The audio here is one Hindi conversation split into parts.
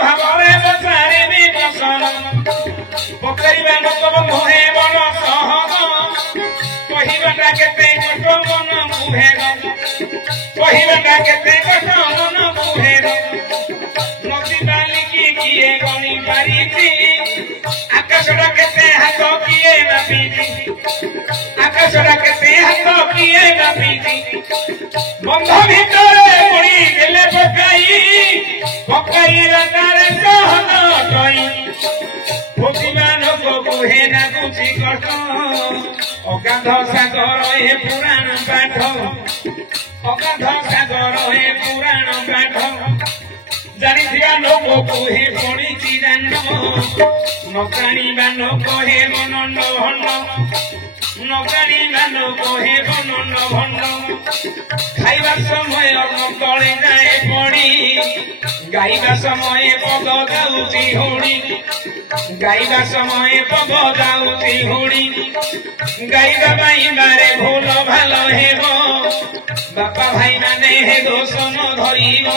ଭାବରେ ବସାରିବି ବସନ ପକାଇବା ଲୋକ ବନ୍ଧୁ ବଳ ସହନ କହିବାଟା କେତେ କଷ୍ଟ ମନ ମୁହେର କହିବାଟା କେତେ କଷ୍ଟ ମନ ମୁହେର ନଦୀ ବାଲିକି କିଏ ଗଣି ପାରିଛି ଆକାଶଟା କେତେ ହାତ କିଏ ମାପିଛି ଆକାଶଟା କେତେ ହାତ କିଏ ମାପିଛି ବନ୍ଧ ଭିତରେ ପଡ଼ି ଦେଲେ ପକାଇଲା ତାରେ ସହନ କହି ଭୋଗିବା ଲୋକ କୁହେ ନା ବୁଝି କଷ୍ଟ ଅଗାଧ ସାଗର ଏ ପୁରାଣ ପାଠ ଅଗାଧ ସାଗର ଏ ପୁରାଣ ପାଠ ଜାଣିଥିବା ଲୋକ କୁହେ ପଡ଼ିଛି ଦାଣ୍ଡ ନ ଜାଣିବା ଲୋକ ହେ ମନଣ୍ଡ ଭଣ୍ଡ ନ ଜାଣିବା ଲୋକ ହେ ମନଣ୍ଡ ଭଣ୍ଡ ଖାଇବା ସମୟ ତଳେ ଯାଏ ପଡ଼ି ଗାଇବା ସମୟ ପଦ ଯାଉଛି ହୋଡ଼ି ଗାଇବା ସମୟ ପଦ ଯାଉଛି ହୋଡ଼ି ଗାଇବା ଗାଇବାରେ ଭୁଲ ଭଲ ହେବ ବାପା ଭାଇ ମାନେ ହେ ଦୋଷ ନ ଧରିବ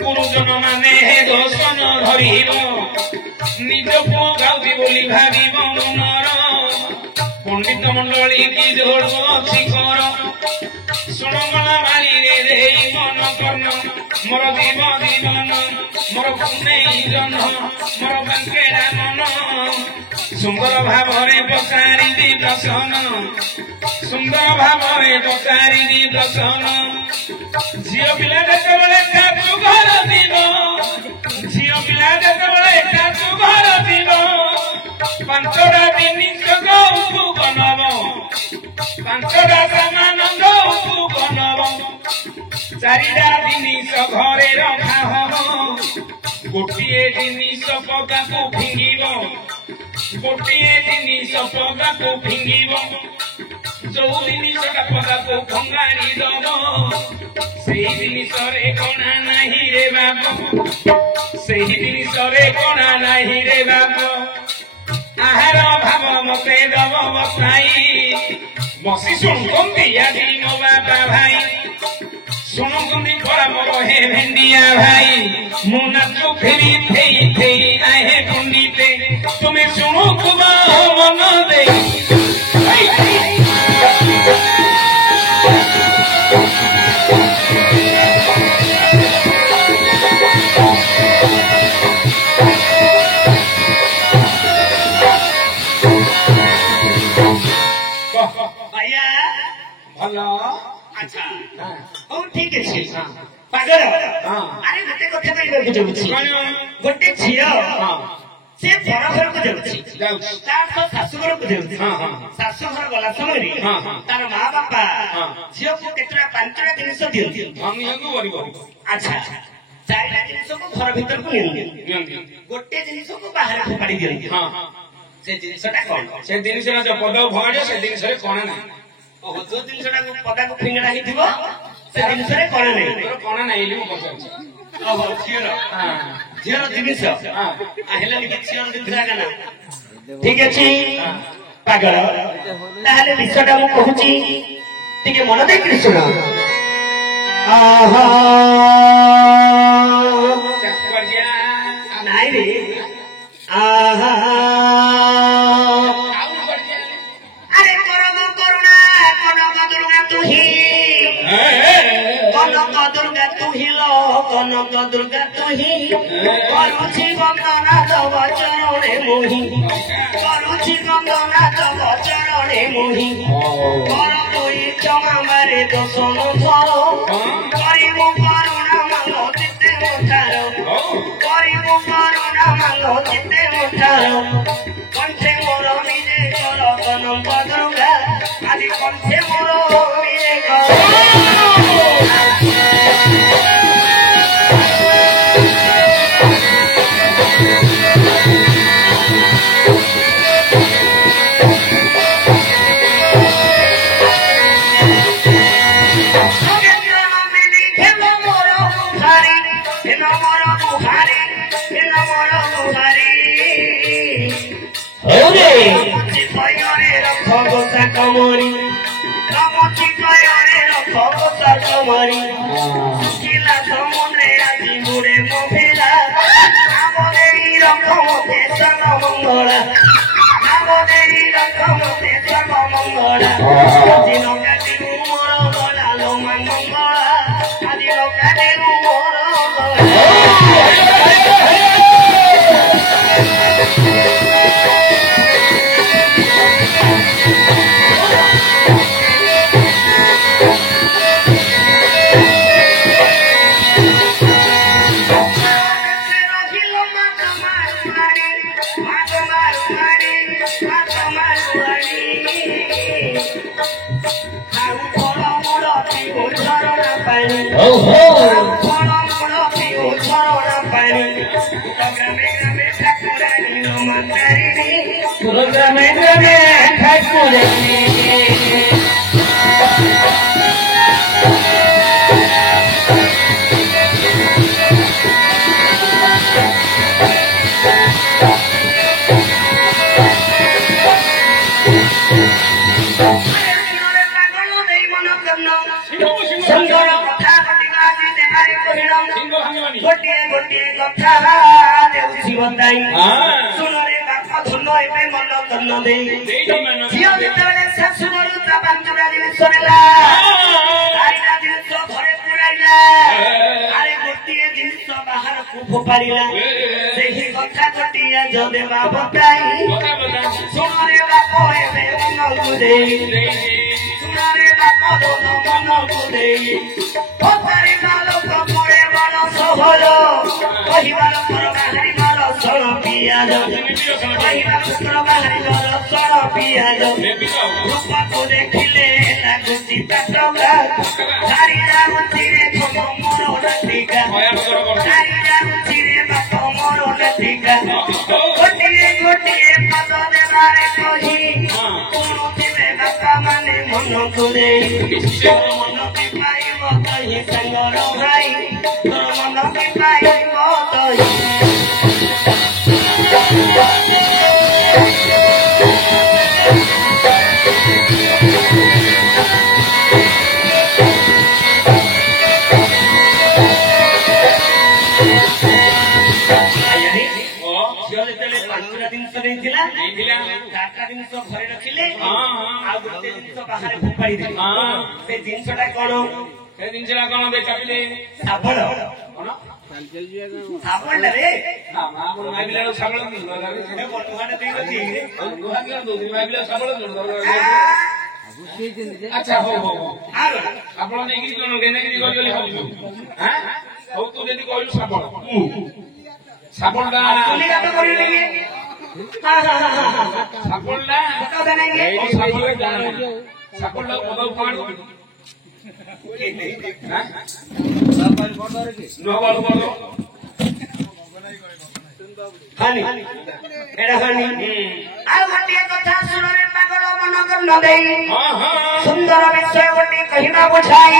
ଗୁରୁଜନ ମାନେ ହେ ଦୋଷ ନ ଧରିବ ନିଜ ପୁଅ ଗାଉଛି ବୋଲି ଭାବିବ ମନର ପଣ୍ଡିତ ମଣ୍ଡଳୀ କି ଯୋଡ଼ ଅଛି କର ଶୁଣଗଣା ମାଳିରେ ଦେଇ ମନ କର୍ଣ୍ଣ ମୋର ଜୀବ ଜୀବନ ମୋର ପୁନେଇ ଜନ ମୋର ବାଙ୍କେରା ମନ ସୁନ୍ଦର ଭାବରେ ପଚାରିବି ଦର୍ଶନ ସୁନ୍ଦର ଭାବରେ ପଚାରିବି ଦର୍ଶନ ଝିଅ ପିଲା ଯେତେବେଳେ ଶାଶୁ ଘର ଯିବ ଝିଅ ପିଲା ଯେତେବେଳେ ଶାଶୁ ଘର ଯିବ ପାଞ୍ଚଟା ଜିନିଷ ଯୌତୁକ ନବ ପାଞ୍ଚଟା ସାମାନ ଯୌତୁକ ନବ ଚାରିଟା ଜିନିଷ ଘରେ ରଖା ହବ ଗୋଟିଏ ଜିନିଷ ପଦାକୁ ଫିଙ୍ଗିବ ଗୋଟିଏ ଜିନିଷ ପଦାକୁ ଫିଙ୍ଗିବ ଯୋଉ ଜିନିଷଟା ପଦାକୁ ଭଙ୍ଗାରି ଦବ ସେଇ ଜିନିଷରେ କଣା ନାହିଁ ରେ ବାପ ସେଇ ଜିନିଷରେ କଣା ନାହିଁ ରେ ବାପ ଆହାର ଭାବ ମତେ ଦବ ବସାଇ ବସି ଶୁଣୁଛନ୍ତି ଆଜି ମୋ ବାପା ଭାଇ ଶୁଣୁଛନ୍ତି ପରା ମୋର ହେ ଭେଣ୍ଡିଆ ଭାଇ ମୁଁ ନାଚୁ ଫେରି ଥେଇ ଥେଇ ଆହେ ପଣ୍ଡିତେ ତୁମେ ଶୁଣୁଥିବ ମନ ଦେଇ ଭଲ ଆଚ୍ଛା ହଉ ଠିକ ଅଛି ପାଗଳ ଆରେ ଗୋଟେ କଥା କହିବାକୁ ଯାଉଛି ଗୋଟେ ଝିଅ ସେ ପର ଘରକୁ ଯାଉଛି ତାର ଶାଶୁ ଘରକୁ ଯାଉଛି ଶାଶୁ ଘର ଗଲା ସମୟରେ ତାର ମା ବାପା ଝିଅକୁ କେତେଟା ପାଞ୍ଚଟା ଜିନିଷ ଦିଅନ୍ତି ଆଚ୍ଛା ଚାରିଟା ଜିନିଷକୁ ଘର ଭିତରକୁ ନିଅନ୍ତି ଗୋଟେ ଜିନିଷକୁ ବାହାରେ ଫୋପାଡ଼ି ଦିଅନ୍ତି ସେ ଜିନିଷଟା କଣ ସେ ଜିନିଷଟା ଯୋଉ ପଦ ଭଗାଡ଼ିବ ସେ ଜିନିଷରେ କଣା ନାହିଁ ଯୋଉ ଜିନିଷଟାକୁ ପଦାକୁ ଫିଙ୍ଗଡ଼ା ହେଇଥିବ ସେ ଜିନିଷରେ କଣା ନାହିଁ କଣା ନାହିଁ ମୁଁ ପଚାରୁଛି ଓହୋ ଝିଅର ଜିନିଷ ହେଲାନି କି ଝିଅର ଜିନିଷ ନା ଠିକ ଅଛି ପାଗଳ ତାହେଲେ ବିଷୟଟା ମୁଁ କହୁଛି ଟିକେ ମନ ଦେଇକି ଶୁଣ ନାଇଁ ରେ আরে করব করুণা কনক দুর্গা তুহি কনক দুর্গা তুহিল কনক দুর্গা তুহি করুছি বন্দনা তব চরণে মোহি করুছি বন্দনা তব চরণে মোহি কর তুই চমাবারে দোষণ ফল করিব করুণা মাল চিত্তে মোটার করিব করুণা মাল চিত্তে মোটার কণ্ঠে মোর নিজে কর কনক দুর্গা আদি কণ্ঠে মোর নিজে কর কমরি কামচি কয়রে রখবতা কমরি শিলা সমুদ্রে আজি মুড়ে মফিলা Namodevi Rakhamate Sarvamangala Namodevi Rakhamate Sarvamangala Adino Katiru Moro Gola Lomangala Adino Katiru Moro अच्छा हो आपण नेकी कोन गेनेकी गली हबु हां हो तू जदी कहलु साबण साबणडा तुली का तो करियो नहीं हां साबणडा बता दे नहीं साबणडा पदौ पाण हां साबण बडर की नो बड़ बड़ हानी एडा हानी आ गोटे कथा सुनो रे पागल मन न देई सुंदर विषय गोटे कहिबा बुझाई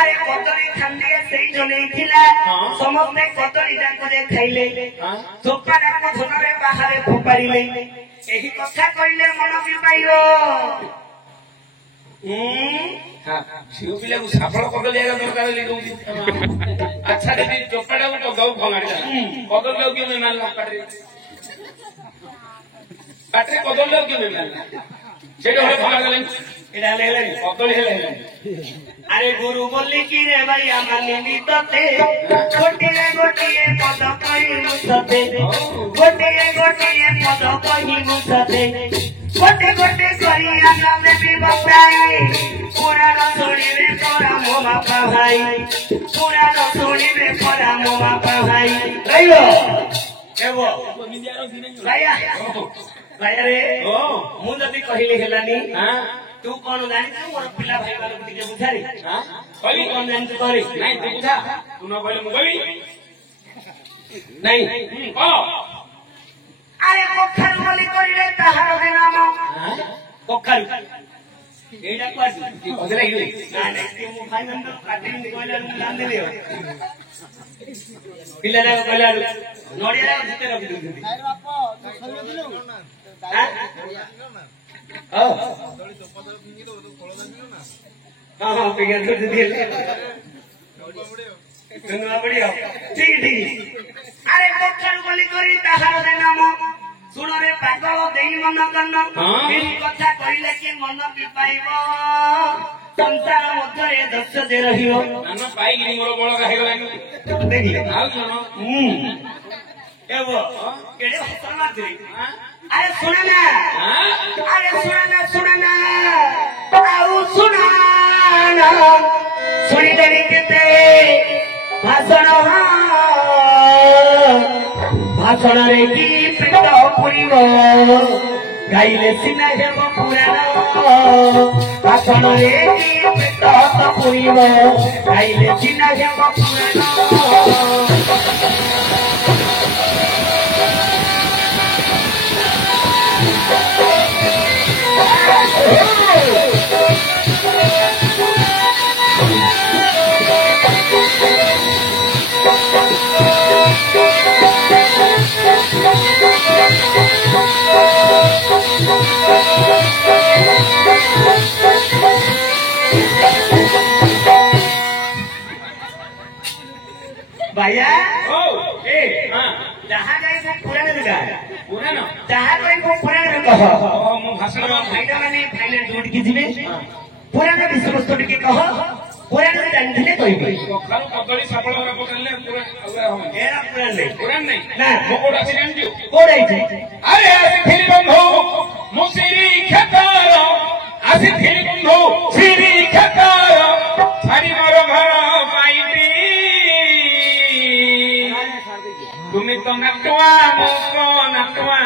अरे कदरी खांदिए सेई जने थिला समस्त कदरी जाको जे खाइले चोपाडा को धनरे बाहरे फोपाड़िले एही कथा कइले मन भी पाइबो शिव पिला को सफल कर लेगा दरकार ले दउची अच्छा दीदी चोपाडा को गौ भगाड़ी कदर लोग के मान ला काटे कदर लोग के मान सेटा हले भगा गले एडा लेले कदर हेले अरे गुरु बोली कि रे भाई माने नितते गोटिए गोटिए पद कहि मुसते गोटिए गोटिए पद कहि मुसते गोटे गोटे करी आनंद भी बताई पुराण सुनिबे परा मो बापा भाई पुराण सुनिबे परा मो बापा भाई रहिलो एबो भाया भाया रे मु जदी कहिले हेलानी हां तू कौन जानी तू मोर पिला भाई वाला के बुझारी हां कहि कौन जानी तू करे नहीं तू बुझा तू न कहले मु कहि नहीं ओ अरे कोखारू बोली करी रे ताहार रे नाम कोखारू एडा क्वास की बदला गिरे ना नहीं तू मु भाई नंबर काटिन कहले नाम देले पिला ना कहले नोडिया जिते रखि दउथि हां हां हां पिंगा तो दिले ନୂଆ ପଡିବ ଠିକ ଆରେ କଖାରୁ ବୋଲି କରି ତାହାର ନାମ ଶୁଣରେ ପାଗଳ ଦେଇ ମନ କର୍ଣ୍ଣ ଏହି କଥା କହିଲେ କି ମନ ପିପାଇବ ସଂସାର ମଧ୍ୟରେ ଦସ୍ୟ ଦେ ରହିବ ଧାନ ପାଇକି ମୋର ବଳକା ହେଇଗଲାଣି ଦେଖିଲେ ଆଉ ଜଣ କେଡେ ହସ ମାରୁଛି ଆରେ ଶୁଣ ନା ଆରେ ଶୁଣ ନା ଆଉ ଶୁଣ ଶୁଣିଦେବି କେତେ ଭାଷଣରେ କି ପେଟ ପୁରିବ ଗାଇଲେ ସିନା ହେବ ପୁରାଣ ଭାଷଣରେ କି ପେଟ ପୁରିବ ଗାଇଲେ ସିନା ହେବ ପୁରାଣ भैया जहाँ जाए पुराण पुराण जहाँ जाए पुराण कह भाईटा मैंने फाइनाल जोड़ की जीवे पुराण विषय वस्तु टे कह पुराण जानते कहबे कदली साफल पुराण नहीं ना कोड आसी जानजो कोड आइछे अरे आसी बंधु मुसिरी खेतर आसी बंधु सिरी खेतर छाड़ी मोर घर पाइबी তুমি তো নাটুয়া মুখ নাটুয়া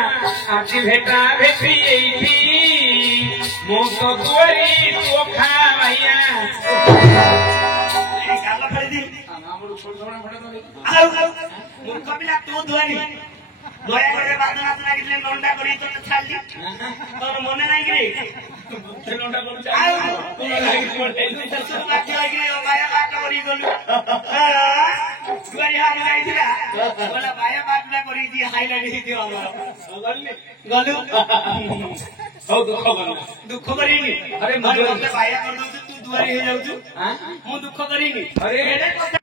আজি ভেটা ভেটি এইটি মু তো দুয়ারি তো খাইয়া এই গাল ফেলে দি আমার ছোট ছোট ফটা তো আউ মূর্খ পিলা তু দুয়ারি দয়া করে বাদনা লাগিলে লন্ডা করি তো ছাড়লি তোর মনে নাই কি লন্ডা করছ আউ কোন লাগি পড়ে শ্বশুর বাকি লাগিলে ও মায়া বাটা করি গলু দুয়ারি হাম গাইছিলা বলা মায়া বাটা করি দি হাইলাইট দিও আমার গলু হও দুঃখ করিনি আরে মতে মায়া কর দউ তু দুয়ারি হই যাউছু হ্যাঁ মু দুঃখ করিনি আরে